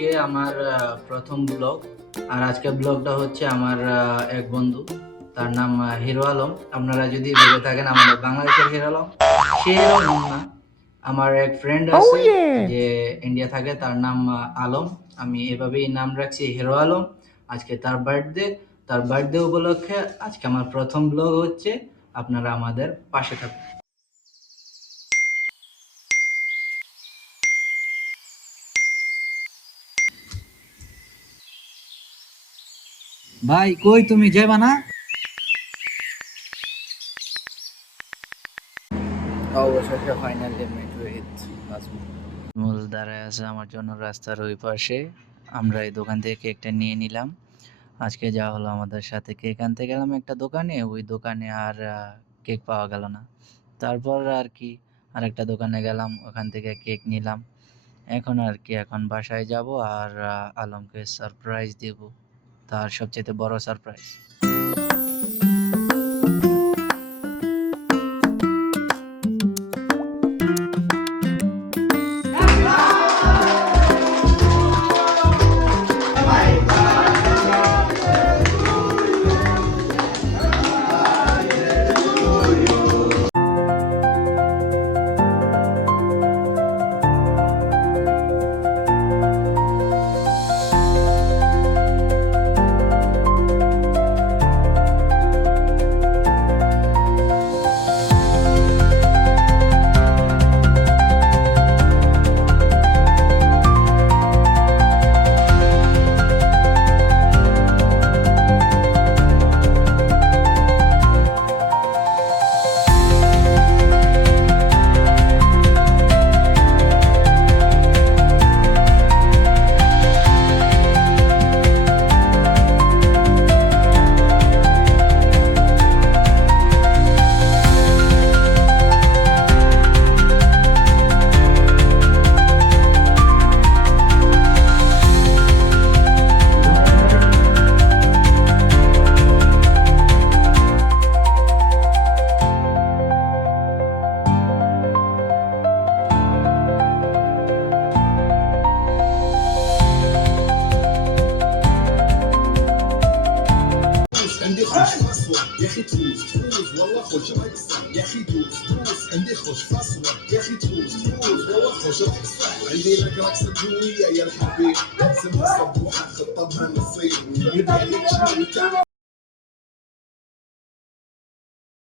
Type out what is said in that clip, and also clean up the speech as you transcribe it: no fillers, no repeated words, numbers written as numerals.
আজকে আমার প্রথম ব্লগ। আর আজকের ব্লগটা হচ্ছে আমার এক বন্ধু, তার নাম হিরো আলম। আপনারা যদি ভেবে থাকেন আমাদের বাংলাদেশের হিরো আলম, সে হিরো আলম না। আমার এক ফ্রেন্ড আছে যে ইন্ডিয়া থাকে, তার নাম আলম। আমি এভাবেই নাম রাখছি হিরো আলম। আজকে তার বার্থডে, তার বার্থডে উপলক্ষে আজকে আমার প্রথম ব্লগ হচ্ছে। আপনারা আমাদের পাশে থাকুন। ভাই কই তুমি যাইবা না? অবশেষে ফাইনালি মিট উইথ নাজমুল। মূল দাঁড়ায় আছে আমার জন্য রাস্তার ওই পাশে। আমরা এই দোকান থেকে কেকটা নিয়ে নিলাম। আজকে যা হলো, আমাদের সাথে কেক আনতে গেলাম একটা দোকানে, ওই দোকানে আর কেক পাওয়া গেল না। তারপর আর কি আরেকটা দোকানে গেলাম, ওখান থেকে কেক নিলাম। এখন আর কি এখন বাসায় যাব আর আলমকে সারপ্রাইজ দেব, তার সবচেয়ে বড় সারপ্রাইজ। عندي خوش فاصلة يا اخي تفوز تفوز والله خوش رقصة يا اخي دوز دوز عندي خوش فاصلة يا اخي تفوز تفوز والله خوش رقصة عندي لك رقصة هوية يا الحبيب لازم تصبوحة خطبها نصيب نبقى لك شوي